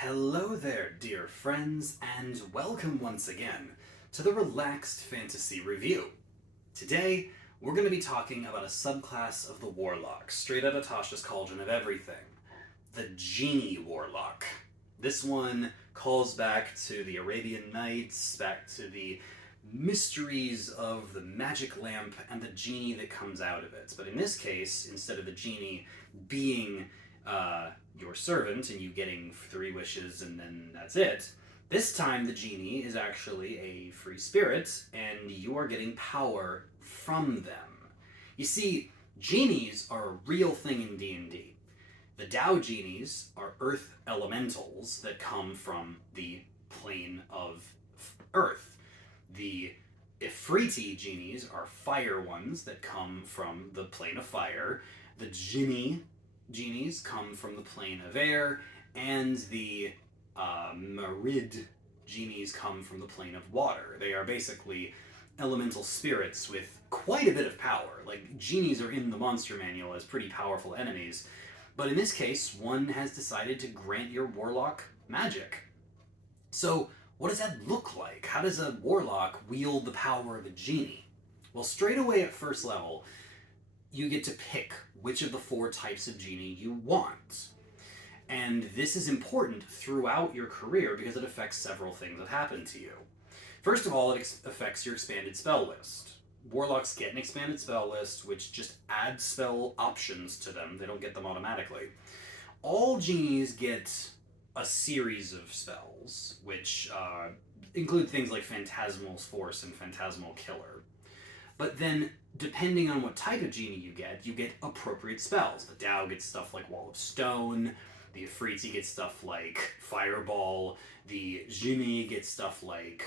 Hello there, dear friends, and welcome once again to the Relaxed Fantasy Review. Today, we're going to be talking about a subclass of the Warlock, straight out of Tasha's Cauldron of Everything, the Genie Warlock. This one calls back to the Arabian Nights, back to the mysteries of the magic lamp and the genie that comes out of it. But in this case, instead of the genie being your servant and you getting 3 wishes and then that's it, this time the genie is actually a free spirit and you are getting power from them. You see, genies are a real thing in D&D. The Tao genies are earth elementals that come from the plane of earth. The Ifriti genies are fire ones that come from the plane of fire. The genies come from the plane of air, and the Marid genies come from the plane of water. They are basically elemental spirits with quite a bit of power. Like, genies are in the monster manual as pretty powerful enemies, but in this case, one has decided to grant your warlock magic. So, what does that look like? How does a warlock wield the power of a genie? Well, straight away at first level, you get to pick which of the 4 types of genie you want. And this is important throughout your career because it affects several things that happen to you. First of all, it affects your expanded spell list. Warlocks get an expanded spell list, which just adds spell options to them. They don't get them automatically. All genies get a series of spells, which include things like Phantasmal Force and Phantasmal Killer. But then, depending on what type of genie you get appropriate spells. The Tao gets stuff like Wall of Stone, the Ifriti gets stuff like Fireball, the Genie gets stuff like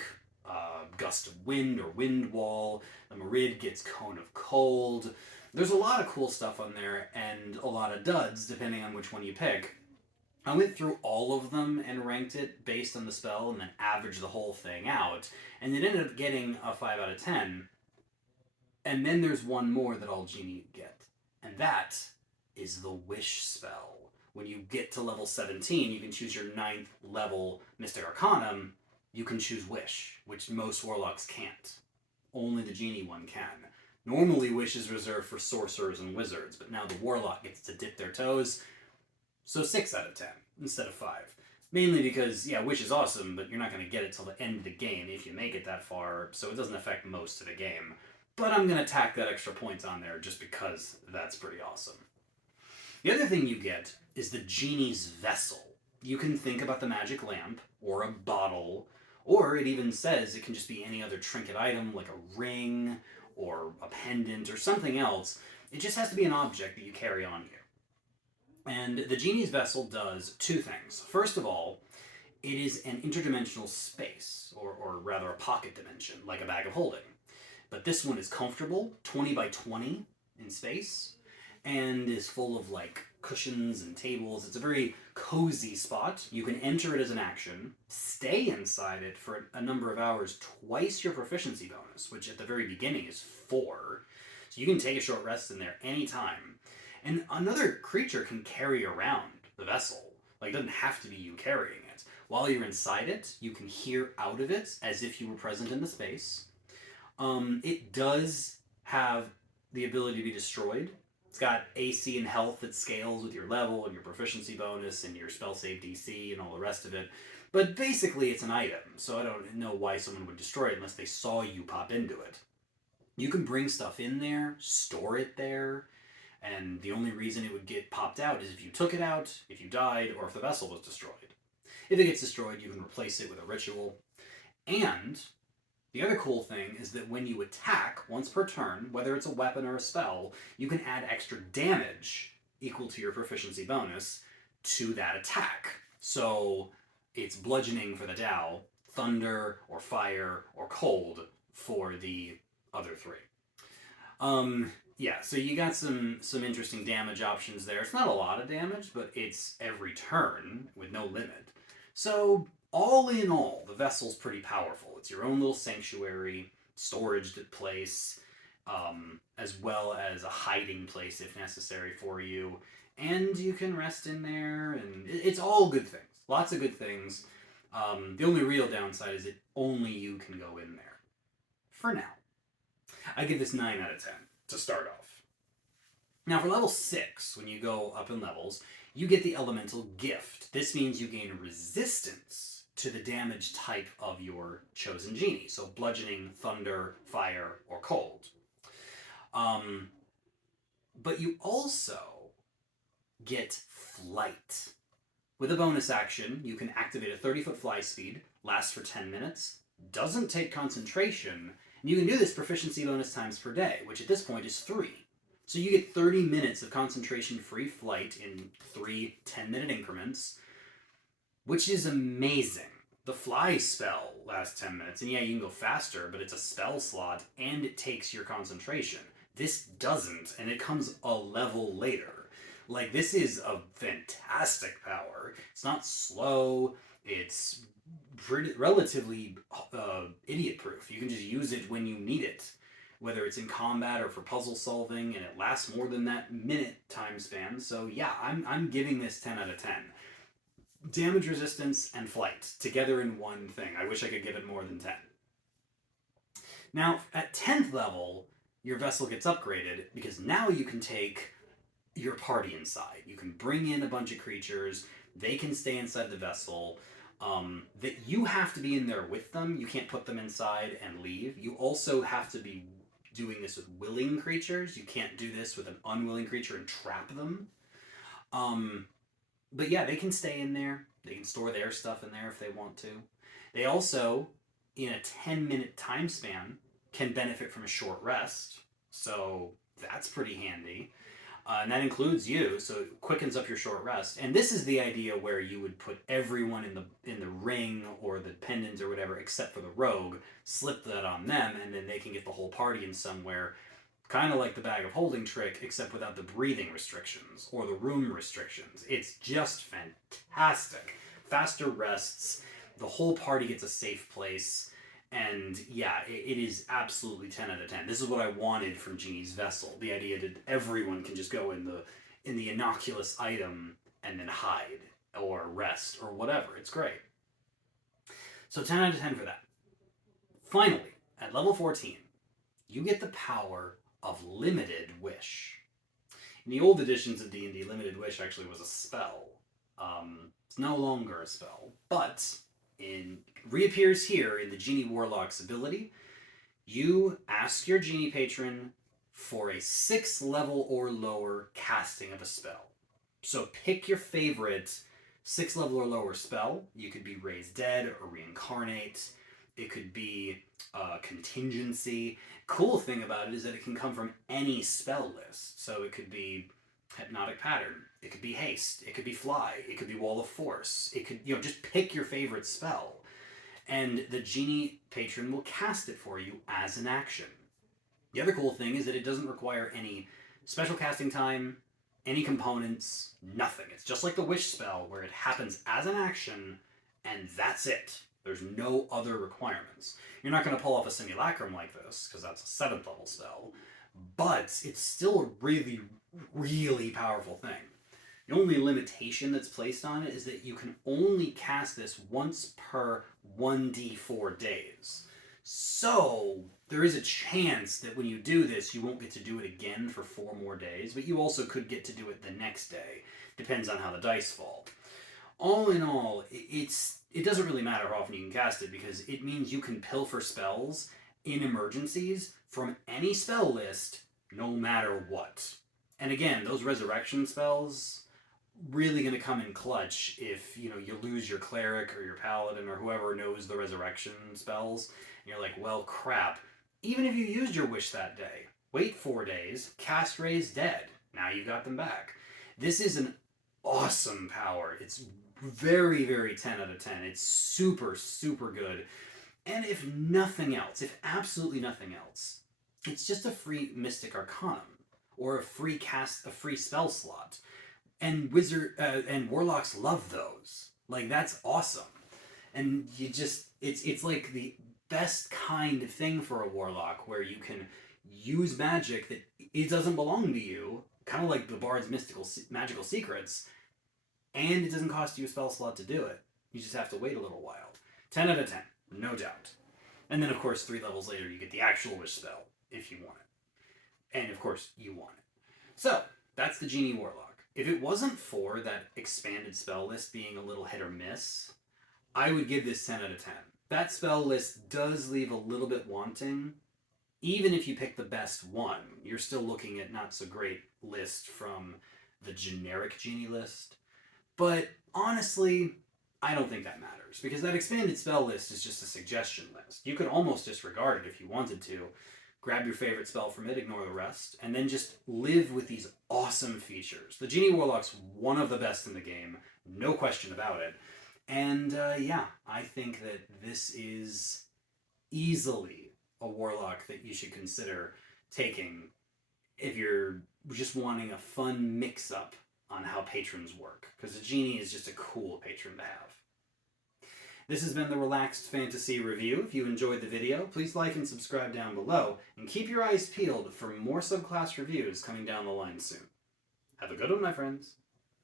Gust of Wind or Wind Wall, the Marid gets Cone of Cold. There's a lot of cool stuff on there, and a lot of duds, depending on which one you pick. I went through all of them and ranked it based on the spell and then averaged the whole thing out, and it ended up getting a 5 out of 10. And then there's one more that all genie get, and that is the Wish spell. When you get to level 17, you can choose your 9th level Mystic Arcanum. You can choose Wish, which most Warlocks can't. Only the Genie one can. Normally, Wish is reserved for Sorcerers and Wizards, but now the Warlock gets to dip their toes. So 6 out of 10 instead of 5. Mainly because, yeah, Wish is awesome, but you're not going to get it till the end of the game if you make it that far, so it doesn't affect most of the game. But I'm going to tack that extra point on there just because that's pretty awesome. The other thing you get is the Genie's Vessel. You can think about the magic lamp, or a bottle, or it even says it can just be any other trinket item like a ring, or a pendant, or something else. It just has to be an object that you carry on you. And the Genie's Vessel does 2 things. First of all, it is an interdimensional space, or rather a pocket dimension, like a bag of holding. But this one is comfortable, 20 by 20 in space, and is full of like cushions and tables. It's a very cozy spot. You can enter it as an action, stay inside it for a number of hours, twice your proficiency bonus, which at the very beginning is 4. So you can take a short rest in there anytime. And another creature can carry around the vessel. Like, it doesn't have to be you carrying it. While you're inside it, you can hear out of it as if you were present in the space. It does have the ability to be destroyed. It's got AC and health that scales with your level and your proficiency bonus and your spell save DC and all the rest of it. But basically it's an item, so I don't know why someone would destroy it unless they saw you pop into it. You can bring stuff in there, store it there, and the only reason it would get popped out is if you took it out, if you died, or if the vessel was destroyed. If it gets destroyed, you can replace it with a ritual. And the other cool thing is that when you attack, once per turn, whether it's a weapon or a spell, you can add extra damage equal to your proficiency bonus to that attack. So it's bludgeoning for the Tao, thunder or fire or cold for the other 3. Yeah, so you got some interesting damage options there. It's not a lot of damage, but it's every turn with no limit. So all in all, the vessel's pretty powerful. It's your own little sanctuary, storage place, as well as a hiding place if necessary for you. And you can rest in there, and it's all good things. Lots of good things. The only real downside is that only you can go in there. For now. I give this 9 out of 10 to start off. Now for level 6, when you go up in levels, you get the elemental gift. This means you gain resistance to the damage type of your chosen genie. So bludgeoning, thunder, fire, or cold. But you also get flight. With a bonus action, you can activate a 30-foot fly speed, lasts for 10 minutes, doesn't take concentration, and you can do this proficiency bonus times per day, which at this point is 3. So you get 30 minutes of concentration-free flight in 3 10-minute increments, which is amazing. The fly spell lasts 10 minutes, and yeah, you can go faster, but it's a spell slot, and it takes your concentration. This doesn't, and it comes a level later. Like, this is a fantastic power. It's not slow, it's relatively idiot-proof. You can just use it when you need it, whether it's in combat or for puzzle solving, and it lasts more than that minute time span. So yeah, I'm giving this 10 out of 10. Damage resistance and flight together in one thing. I wish I could give it more than 10. Now, at 10th level, your vessel gets upgraded because now you can take your party inside. You can bring in a bunch of creatures. They can stay inside the vessel. That you have to be in there with them. You can't put them inside and leave. You also have to be doing this with willing creatures. You can't do this with an unwilling creature and trap them. But yeah, they can stay in there. They can store their stuff in there if they want to. They also, in a 10-minute time span, can benefit from a short rest. So that's pretty handy. And that includes you, so it quickens up your short rest. And this is the idea where you would put everyone in the ring or the pendant or whatever, except for the rogue, slip that on them, and then they can get the whole party in somewhere, kind of like the bag of holding trick, except without the breathing restrictions or the room restrictions. It's just fantastic. Faster rests, the whole party gets a safe place. And yeah, it is absolutely 10 out of 10. This is what I wanted from Genie's vessel. The idea that everyone can just go in the innocuous item and then hide or rest or whatever. It's great. So 10 out of 10 for that. Finally, at level 14, you get the power of Limited Wish. In the old editions of D&D, Limited Wish actually was a spell. It's no longer a spell, but reappears here in the Genie Warlock's ability. You ask your Genie patron for a 6th level or lower casting of a spell. So pick your favorite 6th level or lower spell. You could be Raise Dead or Reincarnate. It could be Contingency. Cool thing about it is that it can come from any spell list. So it could be Hypnotic Pattern. It could be Haste. It could be Fly. It could be Wall of Force. It could, just pick your favorite spell. And the Genie patron will cast it for you as an action. The other cool thing is that it doesn't require any special casting time, any components, nothing. It's just like the Wish spell where it happens as an action and that's it. There's no other requirements. You're not going to pull off a Simulacrum like this because that's a 7th level spell, but it's still a really, really powerful thing. The only limitation that's placed on it is that you can only cast this once per 1d4 days. So there is a chance that when you do this, you won't get to do it again for 4 more days, but you also could get to do it the next day. Depends on how the dice fall. All in all, it doesn't really matter how often you can cast it because it means you can pilfer spells in emergencies from any spell list, no matter what. And again, those resurrection spells really going to come in clutch if you lose your cleric or your paladin or whoever knows the resurrection spells. And you're like, well, crap. Even if you used your wish that day, wait 4 days, cast Raise Dead. Now you got them back. This is an awesome power. It's very, very 10 out of 10. It's super, super good. And if nothing else, if absolutely nothing else, it's just a free Mystic Arcanum or a free spell slot. And and Warlocks love those. Like, that's awesome. And it's like the best kind of thing for a Warlock where you can use magic that it doesn't belong to you, kind of like the Bard's magical secrets, and it doesn't cost you a spell slot to do it. You just have to wait a little while. 10 out of 10, no doubt. And then, of course, 3 levels later, you get the actual wish spell, if you want it. And, of course, you want it. So, that's the Genie Warlock. If it wasn't for that expanded spell list being a little hit or miss, I would give this 10 out of 10. That spell list does leave a little bit wanting. Even if you pick the best one, you're still looking at not so great list from the generic Genie list. But honestly, I don't think that matters, because that expanded spell list is just a suggestion list. You could almost disregard it if you wanted to. Grab your favorite spell from it, ignore the rest, and then just live with these awesome features. The Genie Warlock's one of the best in the game, no question about it. And yeah, I think that this is easily a Warlock that you should consider taking if you're just wanting a fun mix-up on how patrons work, because the Genie is just a cool patron to have. This has been the Relaxed Fantasy Review. If you enjoyed the video, please like and subscribe down below, and keep your eyes peeled for more subclass reviews coming down the line soon. Have a good one, my friends.